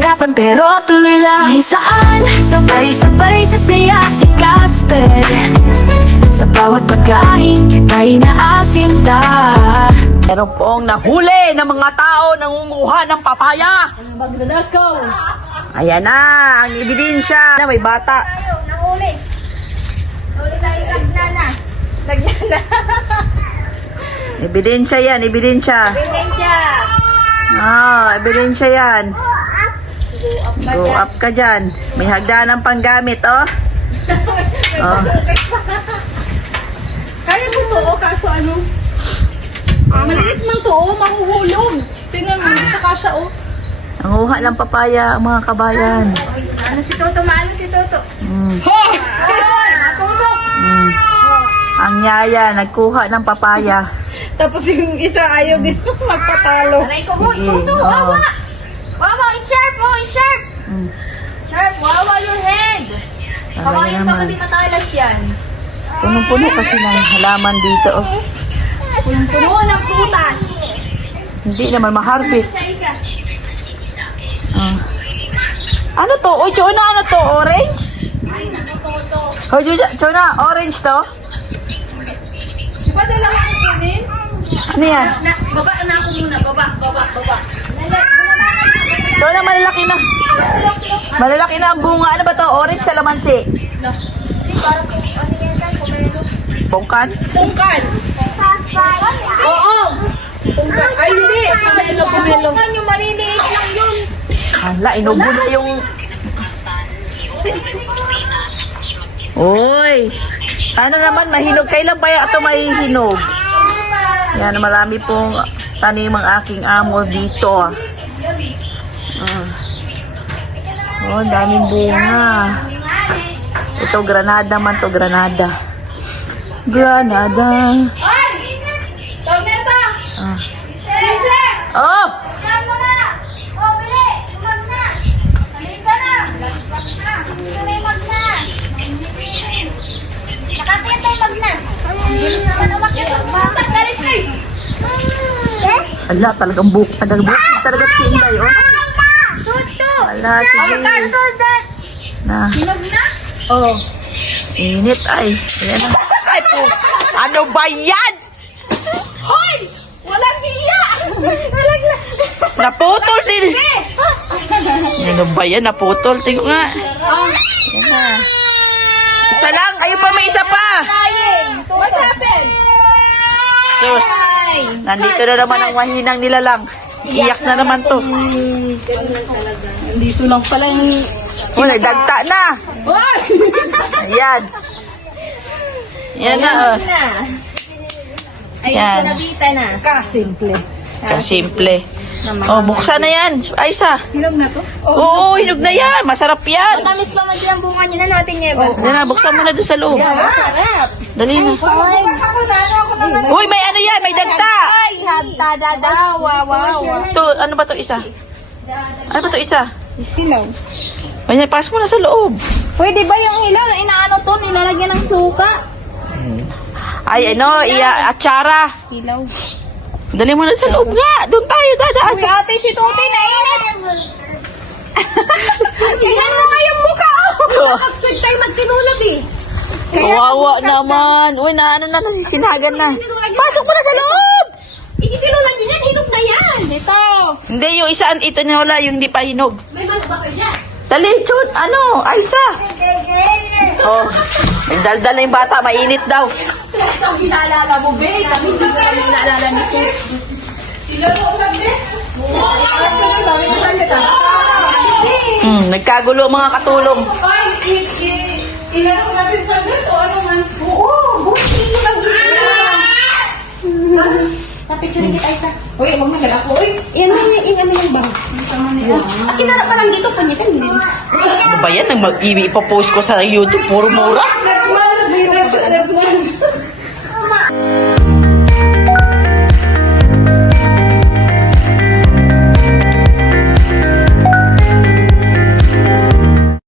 nahihirapan pero tuloy lang. Kahit saan, sabay-sabay sa saya si Casper. Sa bawat pagkain, kita'y naasinta. Meron pong nahuli ng mga tao nangunguha ng papaya. Magdadakaw. Ayan na, ang ebidensya. May bata. Nahuli. Nahuli tayo lagnana. Lagnana. Ebidensya yan, ebidensya. Ebidensya. Ebidensya yan. Go up ka dyan. May hagdanan pang gamit, oh. Oh. Kaya mo to, kaso ano? Maliit man to, mahuhulog. Tingnan mo, saka siya, oh. Nanguha ng papaya ang mga kabayan. Ano si Toto? Maano si Toto? Mm. Ay, natusok. Ang yaya, nagkuha ng papaya. Tapos yung isa ayaw din magpatalo. Aray ko, hoy, Sige, Toto, oh. wawa. Wawa, i-sharp, oh, i-sharp. Mm. Sharp, wawa your head. Talaga Kawain pa naman. kami matalas yan. Punong-puno kasi ng halaman dito, oh. Puno ng prutas. Hindi naman ma-harvest. Isa-isa. Ah. Ano to? Uy, Chona, ano to? Orange? Uy, Chona, orange to? Di ba dala ko kunin? Ano yan? Baba na ako muna. Baba. Chona, malalaki na. Malalaki na ang bunga. Ano ba to? Orange kalamansi. Bongkan? Puskan. Oo. Ay, hindi. Kumelo. Puskan yung maliliit lang yun. Hala, inubo na yung... Uy! Ano naman, mahinog. Kailan ba ito mahihinog? Yan, marami pong tanim ang aking amo dito. Oh, daming bunga. Ito, granada man to, granada. Granada. Ay! Torneta! Ah. Sise! Oh! Saan mo na? O, bili! Lumag na! Halika na! Laslas na! Halika na yung mag na! Nakakaya tayo mag na! Bilis naman umakit ang bata! Galit na eh! Ala, talagang bukid talaga si Inday, oh. Tuto! Ala, sige. Na, Sinog na? oh. Init, ay. Ayan na. Ay po, ano ba yan? Hoy! Walang hiya! Walang Naputol din. Ano ba yan? Naputol. Tingnan nga. Ayan na. Isa lang. Ayun pa, may isa pa. What happened? Sus. Nandito na naman ang mahinang nilalang. Iyak na naman to. Dito lang pala yung... Oh, nagdagta na. Ayan. Yan na, oh. Ayun, Yan. sinabita na. Kasimple. Simple. Oh, buksan na yan. Aysa. Hinog na to? Oo, hinog na yan. Masarap yan. Matamis pa man din ang bunga niya na natin niya. Yan na, buksan mo na doon sa loob. Masarap. Dali na. Uy, may ano yan, may dagta. Ay, hagtada daw. Wow. Ito, ano ba to isa? Ano ba to isa? Hilaw. Ay, pasok mo na sa loob. Pwede ba yung hilaw? Inaano to? Nilalagyan ng suka? Ay, ano, atsara. Hilaw. Dali mo na sa loob nga. Doon tayo, dadaan. Si ate, si Tuti, nainit. Tingnan mo nga yung mukha. Kapag tayo magtinulog eh. Kawawa naman. Uy, na ano na, nasisinagan na. Pasok mo na sa loob. Itinulog niyo yan, hinog na yan. Ito. Hindi, yung isa, ito nila, yung hindi pa hinog. May manok ba kayo dyan? Dali, Chun, ano, Aisa. Oh, daldal na yung bata, mainit daw. Ito, inaalala mo, babe. Kami hindi ko kami inaalala nito. Sila mo sabi? Dami na talita. Nagkagulo ang mga katulong. Ay, inalo ko natin saglit o ano man? Oo, buti lang. Napicturing kita, Isa. Uy, huwag na ako. Uy, Yan mo yung bag. Kinarap pa lang dito, panyitan. Ano ba yan? Ipopost ko sa YouTube, puro mura. Next one.